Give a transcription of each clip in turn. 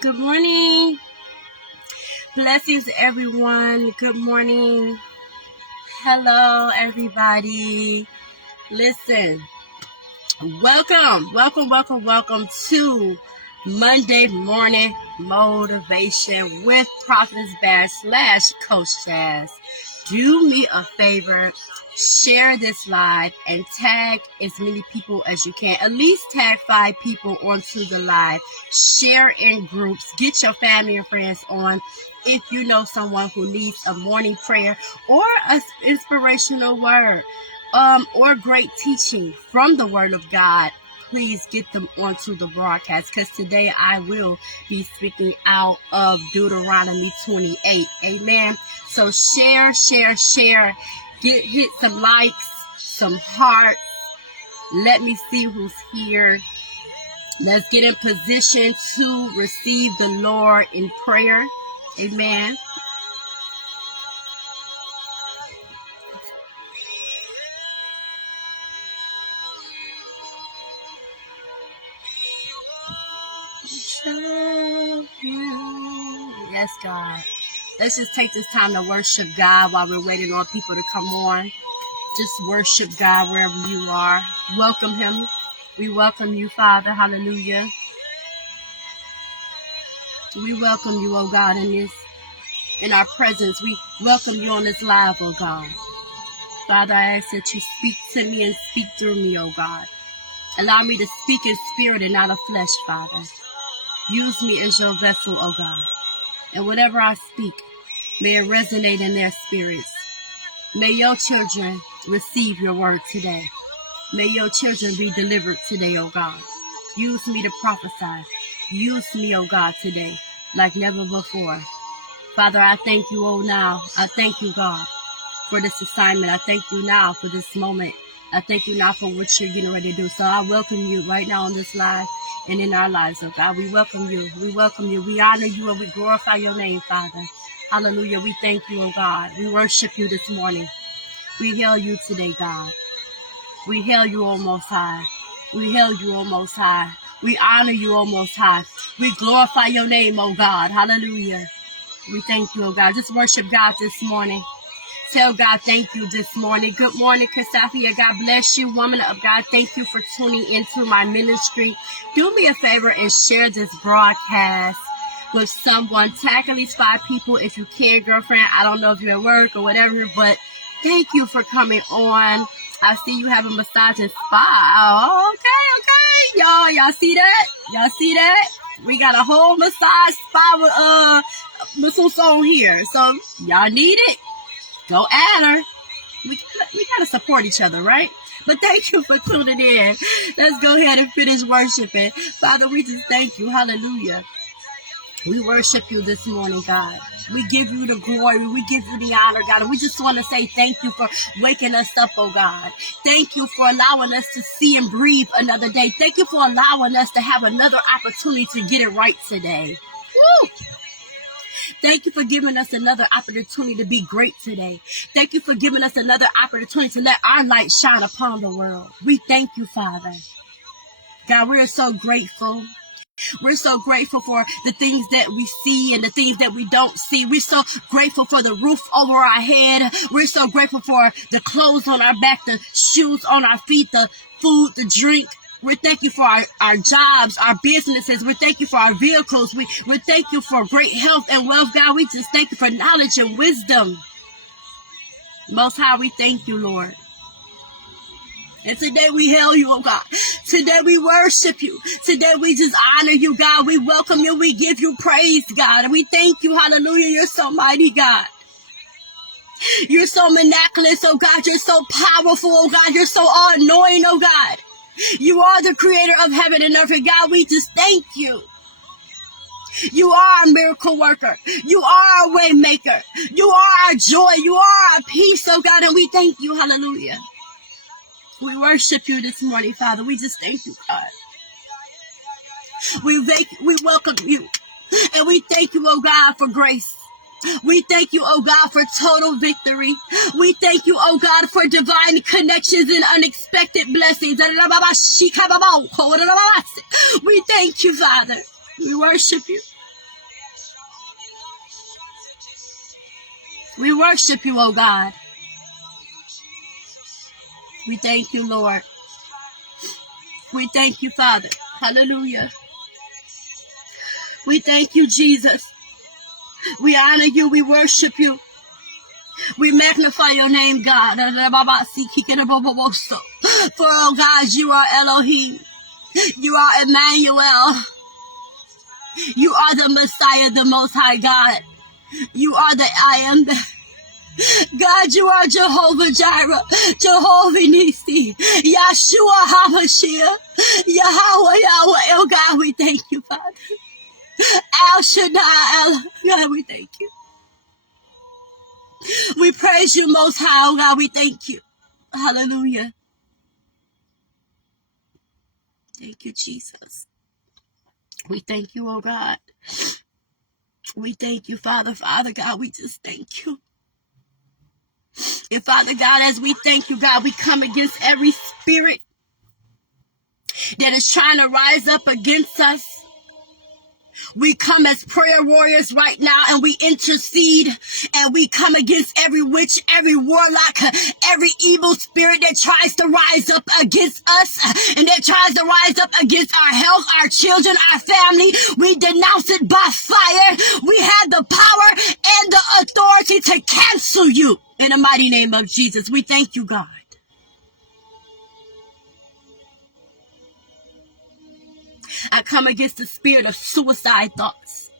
Good morning. Blessings, everyone. Good morning. Hello, everybody. Listen, welcome to Monday Morning Motivation with Prophet's Bass / Coach Jazz. Do me a favor, share this live and tag as many people as you can. At least tag 5 people onto the live. Share in groups. Get your family and friends on. If you know someone who needs a morning prayer or an inspirational word, or great teaching from the Word of God, please get them onto the broadcast, because today I will be speaking out of Deuteronomy 28. Amen. So share. Hit some likes, some hearts. Let me see who's here. Let's get in position to receive the Lord in prayer. Amen. Yes, God. Let's just take this time to worship God while we're waiting on people to come on. Just worship God wherever you are. Welcome Him. We welcome you, Father. Hallelujah. We welcome you, oh God, in our presence. We welcome you on this live, oh God. Father, I ask that you speak to me and speak through me, oh God. Allow me to speak in spirit and not of flesh, Father. Use me as your vessel, oh God. And whatever I speak, may it resonate in their spirits. May your children receive your word today. May your children be delivered today, oh God. Use me to prophesy. Use me, oh God, today like never before. Father, I thank you, oh now. I thank you, God, for this assignment. I thank you now for this moment. I thank you now for what you're getting ready to do. So I welcome you right now on this live and in our lives, oh God. We welcome you. We welcome you. We honor you and we glorify your name, Father. Hallelujah. We thank you, oh God. We worship you this morning. We hail you today, God. We hail you, O Most High. We hail you, O Most High. We honor you, O Most High. We glorify your name, O God. Hallelujah. We thank you, O God. Just worship God this morning. Tell God thank you this morning. Good morning, Cashapp. God bless you, woman of God. Thank you for tuning into my ministry. Do me a favor and share this broadcast with someone. Tag at least 5 people if you can, girlfriend. I don't know if you're at work or whatever, but thank you for coming on. I see you have a massage and spa. Oh, okay. Y'all see that? Y'all see that? We got a whole massage spa with masseuse on here. So y'all need it? Go at her. We gotta support each other, right? But thank you for tuning in. Let's go ahead and finish worshiping. Father, we just thank you. Hallelujah. We worship you this morning, God. We give you the glory. We give you the honor, God. And we just want to say thank you for waking us up, oh God. Thank you for allowing us to see and breathe another day. Thank you for allowing us to have another opportunity to get it right today. Woo! Thank you for giving us another opportunity to be great today. Thank you for giving us another opportunity to let our light shine upon the world. We thank you, Father. God, we're so grateful. We're so grateful for the things that we see and the things that we don't see. We're so grateful for the roof over our head. We're so grateful for the clothes on our back, the shoes on our feet, the food, the drink. We're thank you for our jobs, our businesses. We're thank you for our vehicles. We're thank you for great health and wealth, God. We just thank you for knowledge and wisdom. Most High, we thank you, Lord. And today we hail you, oh God. Today we worship you. Today we just honor you, God. We welcome you. We give you praise, God. And we thank you. Hallelujah. You're so mighty, God. You're so miraculous, oh God. You're so powerful, oh God. You're so all-knowing, oh God. You are the creator of heaven and earth, and God, we just thank you. You are a miracle worker. You are a way maker. You are our joy. You are our peace, oh God. And we thank you. Hallelujah. We worship you this morning, Father. We just thank you, God. We welcome you. And we thank you, oh God, for grace. We thank you, oh God, for total victory. We thank you, oh God, for divine connections and unexpected blessings. We thank you, Father. We worship you. We worship you, oh God. We thank you, Lord. We thank you, Father. Hallelujah. We thank you, Jesus. We honor you. We worship you. We magnify your name, God. For, oh God, you are Elohim. You are Emmanuel. You are the Messiah, the Most High God. You are the I am. God, you are Jehovah Jireh, Jehovah Nisi, Yeshua HaMashiach, Yahweh, oh God, we thank you, Father. El Shaddai, God, we thank you. We praise you, Most High, oh God, we thank you. Hallelujah. Thank you, Jesus. We thank you, oh God. We thank you, Father. Father God, we just thank you. And Father God, as we thank you, God, we come against every spirit that is trying to rise up against us. We come as prayer warriors right now and we intercede and we come against every witch, every warlock, every evil spirit that tries to rise up against us and that tries to rise up against our health, our children, our family. We denounce it by fire. We have the power and the authority to cancel you in the mighty name of Jesus. We thank you, God. I come against the spirit of suicide thoughts.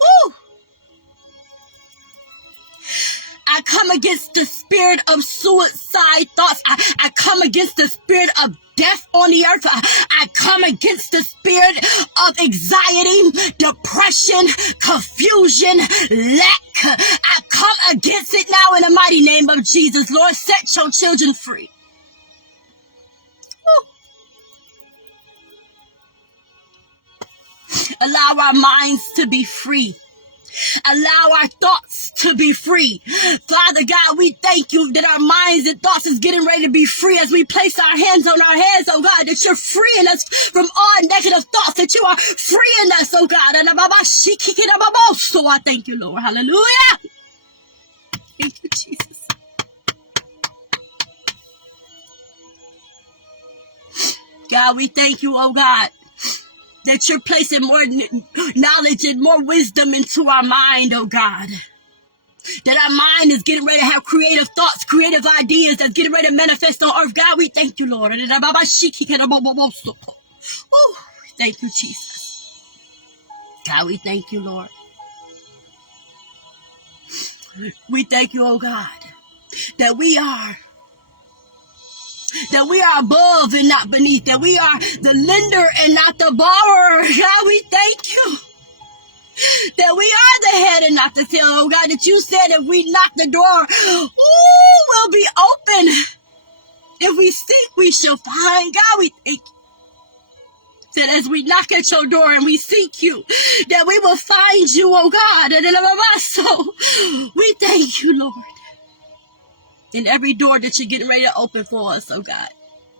Woo! I come against the spirit of suicide thoughts. I come against the spirit of death on the earth. I come against the spirit of anxiety, depression, confusion, lack. I come against it now in the mighty name of Jesus. Lord, set your children free. Woo. Allow our minds to be free. Allow our thoughts to be free. Father God, we thank you that our minds and thoughts is getting ready to be free as we place our hands on our heads, oh God, that you're freeing us from all negative thoughts, that you are freeing us, oh God. So I thank you, Lord. Hallelujah. Thank you, Jesus. God, we thank you, oh God, that you're placing more knowledge and more wisdom into our mind, oh God. That our mind is getting ready to have creative thoughts, creative ideas that's getting ready to manifest on earth. God, we thank you, Lord. Ooh, thank you, Jesus. God, we thank you, Lord. We thank you, oh God, that we are above and not beneath, that we are the lender and not the borrower. God, we thank you. That we are the head and not the tail, oh God, that you said if we knock the door, we'll be open. If we seek, we shall find. God, we thank you. That as we knock at your door and we seek you, that we will find you, oh God. So we thank you, Lord. In every door that you're getting ready to open for us, oh God,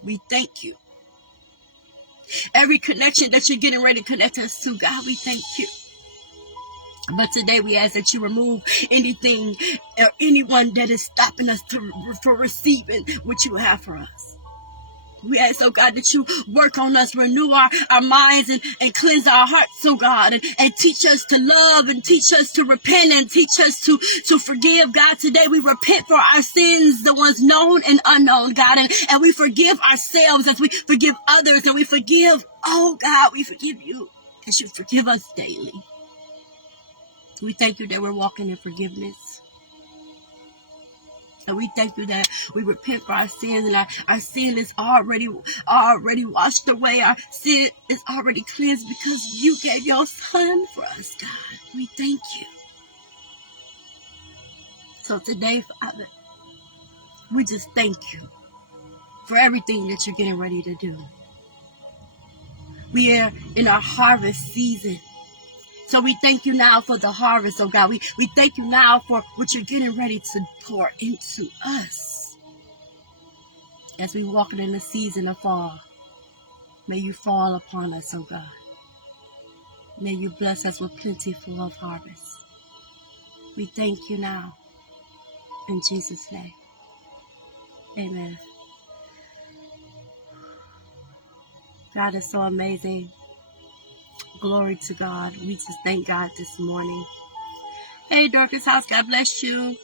we thank you. Every connection that you're getting ready to connect us to, God, we thank you. But today we ask that you remove anything or anyone that is stopping us for receiving what you have for us. We ask, oh God, that you work on us, renew our minds and cleanse our hearts, oh God, and teach us to love and teach us to repent and teach us to forgive, God. Today we repent for our sins, the ones known and unknown, God, and we forgive ourselves as we forgive others, and we forgive, oh God, we forgive you as you forgive us daily. We thank you that we're walking in forgiveness. And we thank you that we repent for our sins, and our sin is already washed away. Our sin is already cleansed because you gave your son for us, God. We thank you. So today, Father, we just thank you for everything that you're getting ready to do. We are in our harvest season. So we thank you now for the harvest, oh God. We thank you now for what you're getting ready to pour into us. As we walk in the season of fall, may you fall upon us, oh God. May you bless us with plentiful of harvest. We thank you now. In Jesus' name. Amen. God is so amazing. Glory to God. We just thank God this morning. Hey, Dorcas House, God bless you.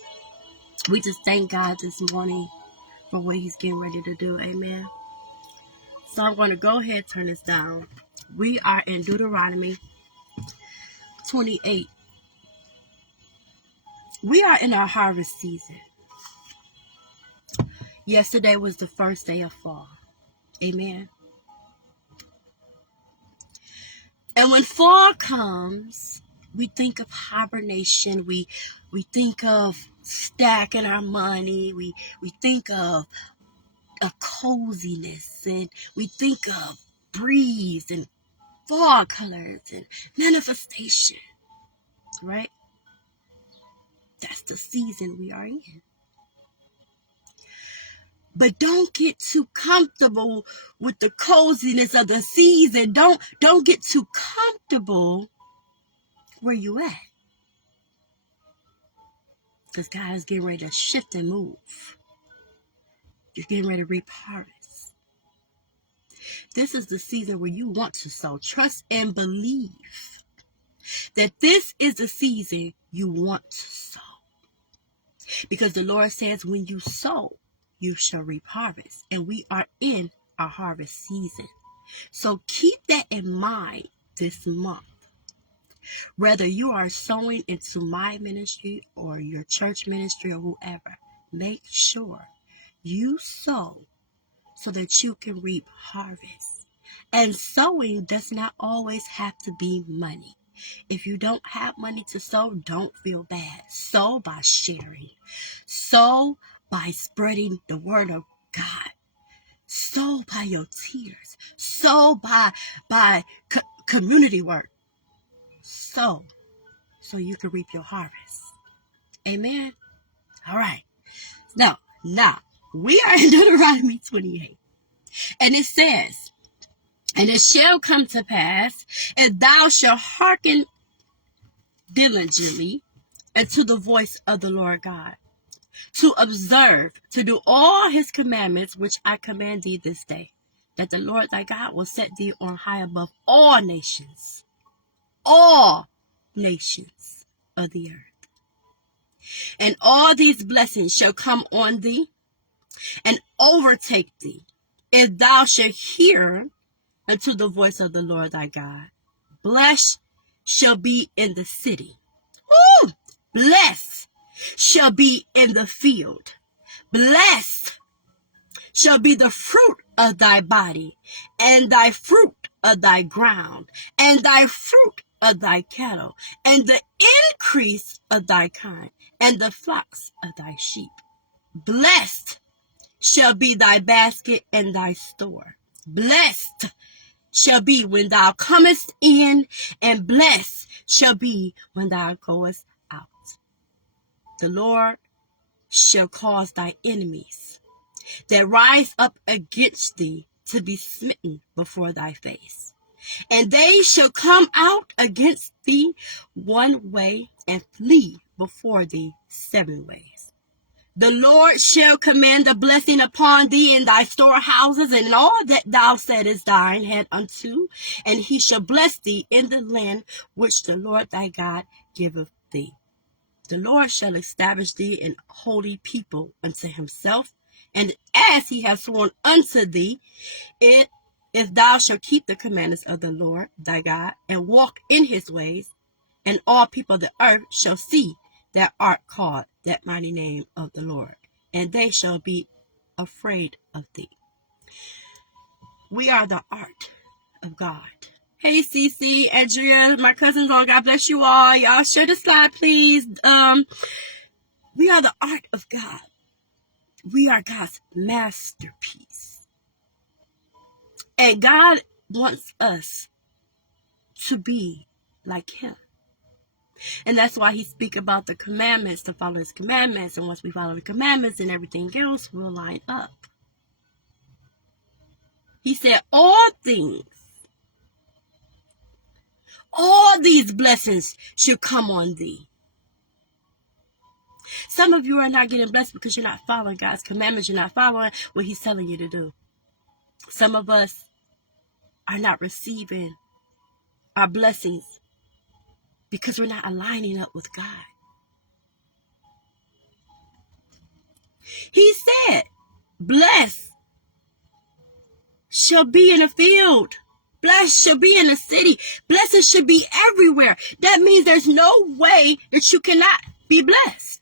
We just thank God this morning for what he's getting ready to do. Amen. So I'm going to go ahead and turn this down. We are in Deuteronomy 28. We are in our harvest season. Yesterday was the first day of fall. Amen. And when fall comes, we think of hibernation. We think of stacking our money. We think of a coziness, and we think of breeze and fall colors and manifestation. Right? That's the season we are in. But don't get too comfortable with the coziness of the season. Don't get too comfortable where you at. Because God is getting ready to shift and move. You're getting ready to reap harvest. This is the season where you want to sow. Trust and believe that this is the season you want to sow. Because the Lord says when you sow, you shall reap harvest. And we are in our harvest season. So keep that in mind this month. Whether you are sowing into my ministry or your church ministry or whoever, make sure you sow so that you can reap harvest. And sowing does not always have to be money. If you don't have money to sow, don't feel bad. Sow by sharing. Sow by spreading the word of God. Sow by your tears. Sow by community work. Sow so you can reap your harvest. Amen. All right. Now, we are in Deuteronomy 28. And it says, and it shall come to pass, if thou shalt hearken diligently unto the voice of the Lord God, to observe, to do all his commandments, which I command thee this day, that the Lord thy God will set thee on high above all nations of the earth. And all these blessings shall come on thee and overtake thee, if thou shalt hear unto the voice of the Lord thy God. Blessed shall be in the city. Woo! Blessed shall be in the field. Blessed shall be the fruit of thy body, and thy fruit of thy ground, and thy fruit of thy cattle, and the increase of thy kind, and the flocks of thy sheep. Blessed shall be thy basket and thy store. Blessed shall be when thou comest in, and blessed shall be when thou goest out. The Lord shall cause thy enemies that rise up against thee to be smitten before thy face. And they shall come out against thee one way, and flee before thee 7 ways. The Lord shall command a blessing upon thee in thy storehouses, and in all that thou settest thine hand unto, and he shall bless thee in the land which the Lord thy God giveth thee. The Lord shall establish thee an holy people unto himself, and as he has sworn unto thee, if thou shalt keep the commandments of the Lord thy God, and walk in his ways, and all people of the earth shall see that art called that mighty name of the Lord, and they shall be afraid of thee. We are the art of God. Hey, Cece, Andrea, my cousins on, God bless you all. Y'all share the slide, please. We are the art of God. We are God's masterpiece. And God wants us to be like him. And that's why he speaks about the commandments, to follow his commandments. And once we follow the commandments, and everything else will line up. He said, all things, all these blessings should come on thee. Some of you are not getting blessed because you're not following God's commandments. You're not following what he's telling you to do. Some of us are not receiving our blessings because we're not aligning up with God. He said, blessed shall be in the field. Blessed shall be in the city. Blessing should be everywhere. That means there's no way that you cannot be blessed.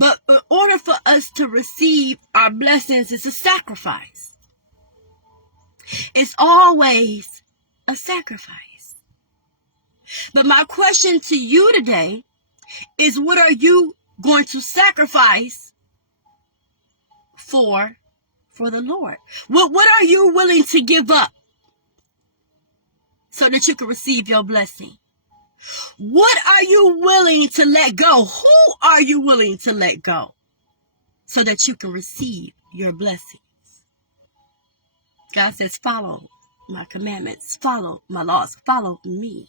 But in order for us to receive our blessings, it's a sacrifice. It's always a sacrifice. But my question to you today is, what are you going to sacrifice for the Lord? What are you willing to give up so that you can receive your blessing? What are you willing to let go? Who are you willing to let go so that you can receive your blessings? God says, follow my commandments, follow my laws, follow me.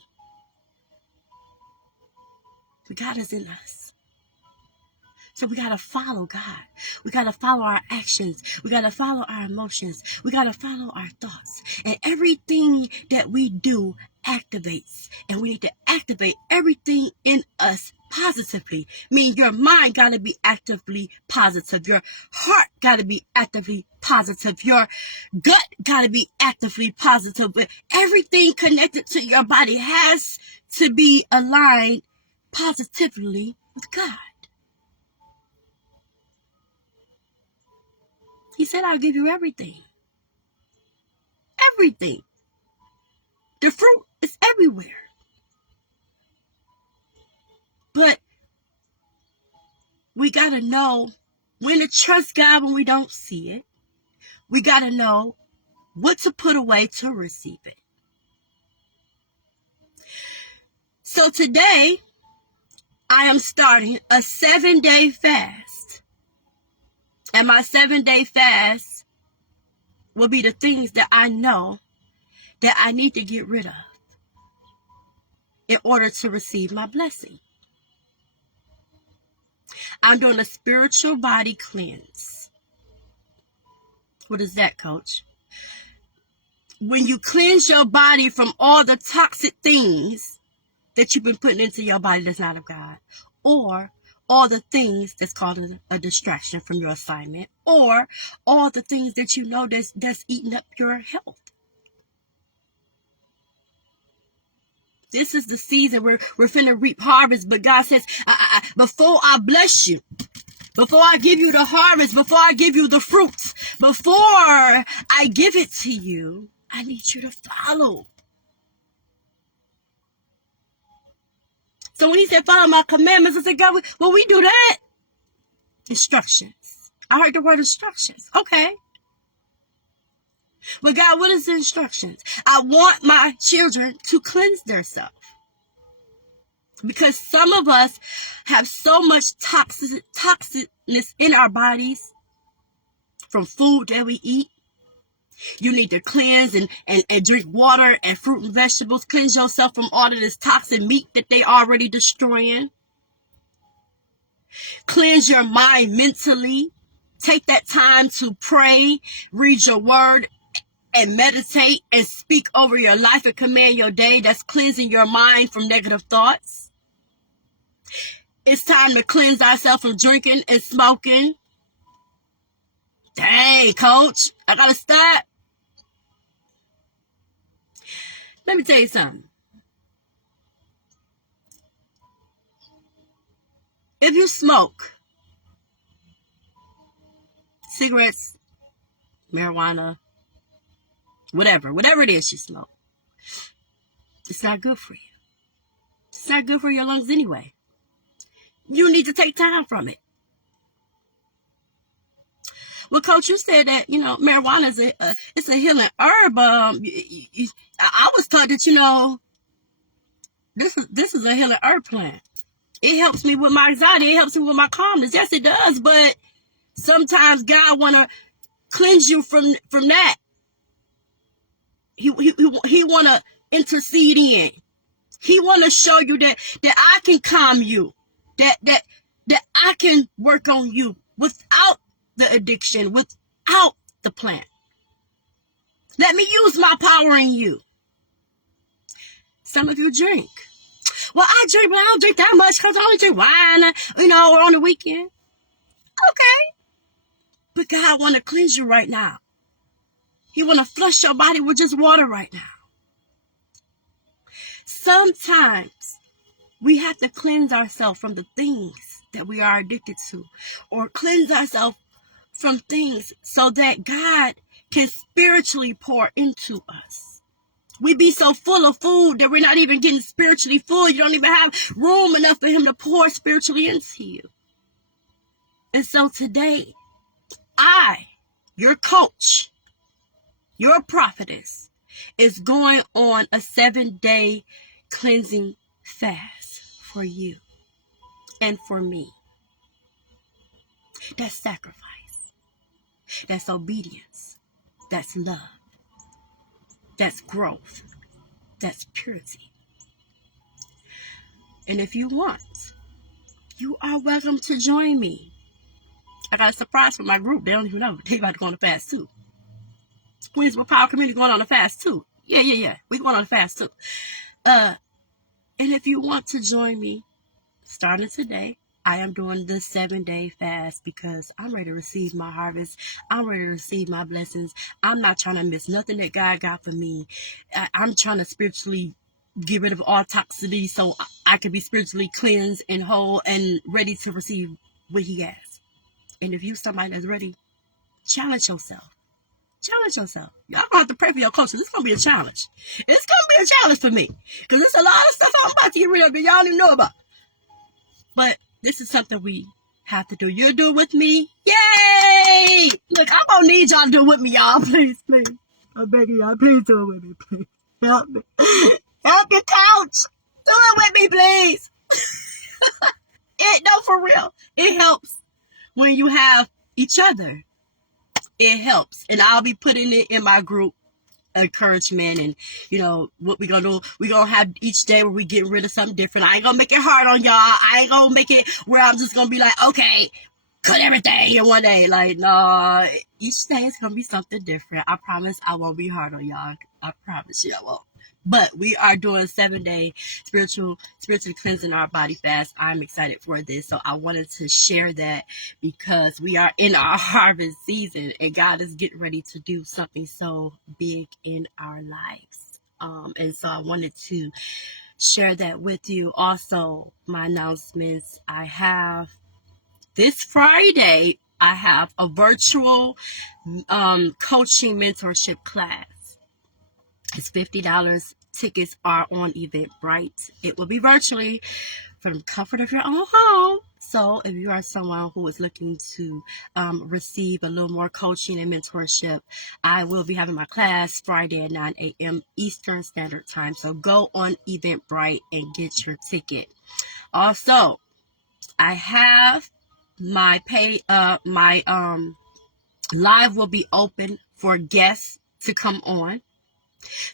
But God is in us. So we got to follow God. We got to follow our actions. We got to follow our emotions. We got to follow our thoughts. And everything that we do activates. And we need to activate everything in us positively. Meaning your mind got to be actively positive. Your heart got to be actively positive. Your gut got to be actively positive. But everything connected to your body has to be aligned positively with God. He said, I'll give you everything. Everything. The fruit is everywhere. But we got to know when to trust God when we don't see it. We got to know what to put away to receive it. So today, I am starting a 7-day fast. And my 7-day fast will be the things that I know that I need to get rid of in order to receive my blessing. I'm doing a spiritual body cleanse. What is that, Coach? When you cleanse your body from all the toxic things that you've been putting into your body that's not of God, or all the things that's called a distraction from your assignment, or all the things that you know that's eating up your health. This is the season where we're finna reap harvest, but God says, before I bless you, before I give you the harvest, before I give you the fruits, before I give it to you, I need you to follow. So when he said, follow my commandments, I said, God, well, we do that. Instructions. I heard the word instructions. Okay. But God, what is the instructions? I want my children to cleanse themselves. Because some of us have so much toxicness in our bodies from food that we eat. You need to cleanse and drink water and fruit and vegetables. Cleanse yourself from all of this toxic meat that they already destroying. Cleanse your mind mentally. Take that time to pray, read your word, and meditate and speak over your life and command your day. That's cleansing your mind from negative thoughts. It's time to cleanse ourselves from drinking and smoking. Dang, Coach, I gotta stop. Let me tell you something. If you smoke cigarettes, marijuana, whatever it is you smoke, it's not good for you. It's not good for your lungs anyway. You need to take time from it. Well, Coach, you said that, marijuana is it's a healing herb. I was taught that, this is a healing herb plant. It helps me with my anxiety. It helps me with my calmness. Yes, it does. But sometimes God want to cleanse you from that. He want to intercede in. He want to show you that I can calm you, that I can work on you without the addiction, without the plant. Let me use my power in you. Some of you drink. Well, I drink, but I don't drink that much because I only drink wine, or on the weekend. Okay. But God want to cleanse you right now. He want to flush your body with just water right now. Sometimes we have to cleanse ourselves from the things that we are addicted to, or cleanse ourselves from things so that God can spiritually pour into us. We be so full of food that we're not even getting spiritually full. You don't even have room enough for him to pour spiritually into you. And so today, I, your coach, your prophetess, is going on a 7-day cleansing fast for you and for me. That's sacrifice. That's obedience. That's love. That's growth. That's purity. And if you want, you are welcome to join me. I got a surprise for my group. They don't even know. They about to go on a fast too. Queens with Power Community going on a fast too. Yeah. We going on a fast too. And if you want to join me, starting today, I am doing the 7-day fast because I'm ready to receive my harvest. I'm ready to receive my blessings. I'm not trying to miss nothing that God got for me. I'm trying to spiritually get rid of all toxicity so I can be spiritually cleansed and whole and ready to receive what he has. And if you're somebody that's ready, challenge yourself. Challenge yourself. Y'all gonna have to pray for your coach. It's gonna be a challenge. It's gonna be a challenge for me because there's a lot of stuff I'm about to get rid of that y'all didn't know about. But this is something we have to do. You'll do it with me. Yay! Look, I'm gonna need y'all to do it with me, y'all. Please. I'm begging y'all. Please do it with me, please. Help me. Help your coach. Do it with me, please. No, for real. It helps when you have each other. It helps. And I'll be putting it in my group encouragement and what we gonna do. We gonna have each day where we get rid of something different. I ain't gonna make it hard on y'all. I ain't gonna make it where I'm just gonna be like, okay, cut everything in one day. Like, no, each day is gonna be something different. I promise I won't be hard on y'all. I promise you I won't. But we are doing 7-day spiritually cleansing our body fast. I'm excited for this. So I wanted to share that because we are in our harvest season and God is getting ready to do something so big in our lives. And so I wanted to share that with you. Also, my announcements. I have this Friday, I have a virtual coaching mentorship class. It's $50. Tickets are on Eventbrite. It will be virtually from the comfort of your own home. So if you are someone who is looking to receive a little more coaching and mentorship, I will be having my class Friday at 9 a.m. Eastern Standard Time. So go on Eventbrite and get your ticket. Also, I have my live will be open for guests to come on.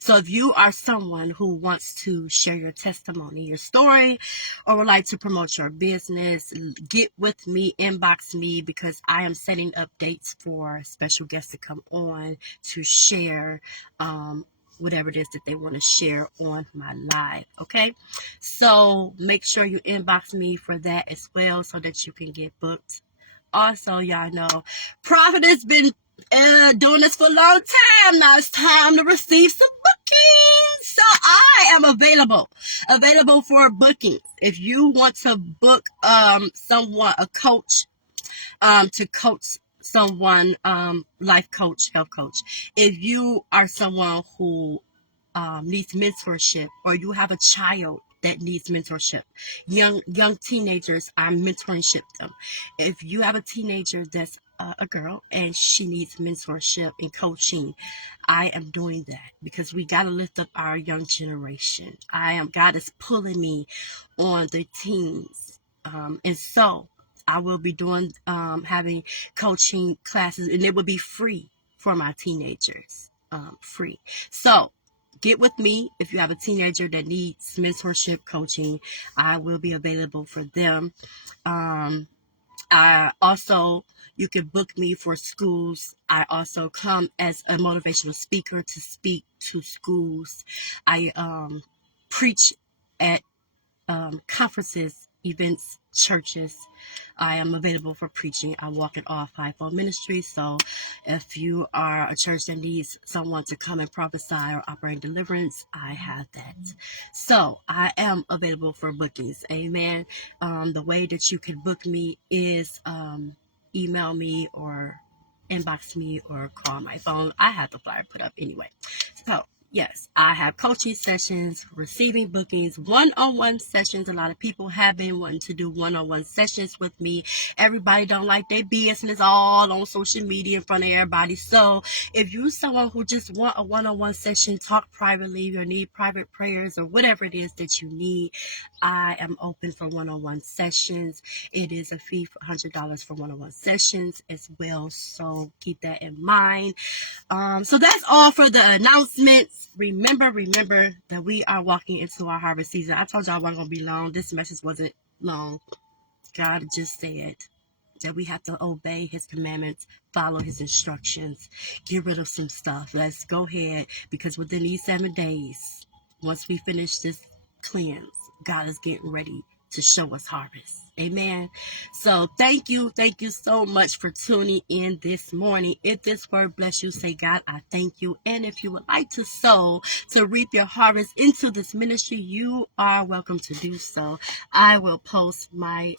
So if you are someone who wants to share your testimony, your story, or would like to promote your business, get with me, inbox me, because I am setting up dates for special guests to come on to share whatever it is that they want to share on my live. Okay, so make sure you inbox me for that as well so that you can get booked. Also, y'all know Prophet has been doing this for a long time. Now it's time to receive some bookings. So I am available for bookings. If you want to book someone, a coach, to coach someone, life coach, health coach. If you are someone who needs mentorship, or you have a child that needs mentorship, young teenagers, I'm mentoring them. If you have a teenager that's a girl and she needs mentorship and coaching, I am doing that because we got to lift up our young generation. God is pulling me on the teens, and so I will be doing having coaching classes, and it will be free for my teenagers, free. So get with me. If you have a teenager that needs mentorship coaching, I will be available for them. I also, you can book me for schools. I also come as a motivational speaker to speak to schools. I preach at conferences, events, churches. I am available for preaching. I walk in all fivefold ministry. So if you are a church that needs someone to come and prophesy or operate deliverance, I have that. So I am available for bookings. Amen. The way that you can book me is email me or inbox me or call my phone. I have the flyer put up anyway. So yes, I have coaching sessions, receiving bookings, one-on-one sessions. A lot of people have been wanting to do one-on-one sessions with me. Everybody don't like their business all on social media in front of everybody. So if you're someone who just want a one-on-one session, talk privately or need private prayers or whatever it is that you need, I am open for one-on-one sessions. It is a fee for $100 for one-on-one sessions as well. So keep that in mind. So that's all for the announcements. Remember that we are walking into our harvest season. I told y'all I wasn't going to be long. This message wasn't long. God just said that we have to obey his commandments, follow his instructions, get rid of some stuff. Let's go ahead, because within these 7 days, once we finish this cleanse, God is getting ready to show us harvest. Amen. So thank you so much for tuning in this morning. If this word bless you, say, God, I thank you. And if you would like to sow to reap your harvest into this ministry, you are welcome to do so. I will post my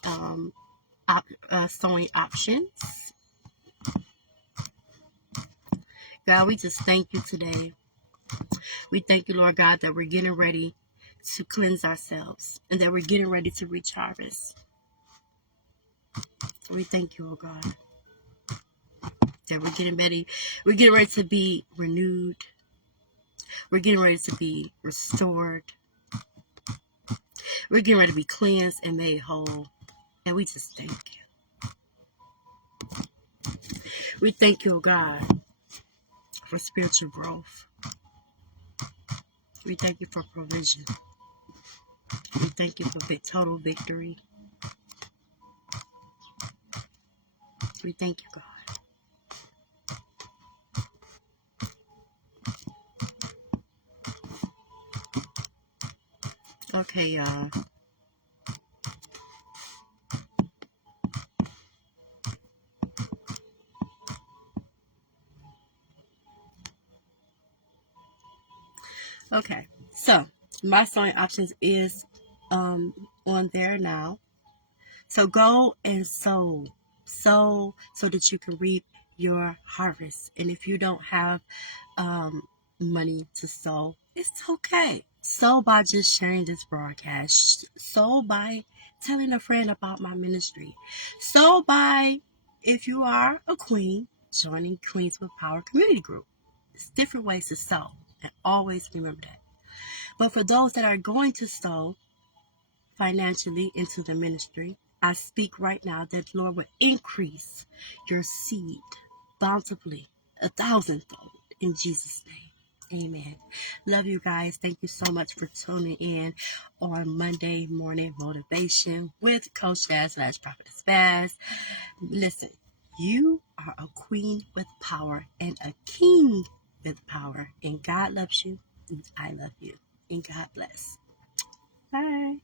sewing options. God, we just thank you today. We thank you, Lord God, that we're getting ready to cleanse ourselves and that we're getting ready to reach harvest. We thank you, oh God, that we're getting ready to be renewed. We're getting ready to be restored. We're getting ready to be cleansed and made whole. And we just thank you. We thank you, oh God, for spiritual growth. We thank you for provision. We thank you for total victory. We thank you, God. Okay, y'all. Okay, so my sewing options is on there now. So go and sow so that you can reap your harvest. And if you don't have money to sow, it's okay. Sow by just sharing this broadcast. Sow by telling a friend about my ministry. Sow by, if you are a queen, joining Queens with Power community group. It's different ways to sow, and always remember that. But for those that are going to sow financially into the ministry, I speak right now that the Lord will increase your seed bountifully, 1,000-fold, in Jesus' name. Amen. Love you guys. Thank you so much for tuning in on Monday Morning Motivation with Coach Jazz / Prophetess Bass. Listen, you are a queen with power and a king with power, and God loves you, and I love you, and God bless. Bye.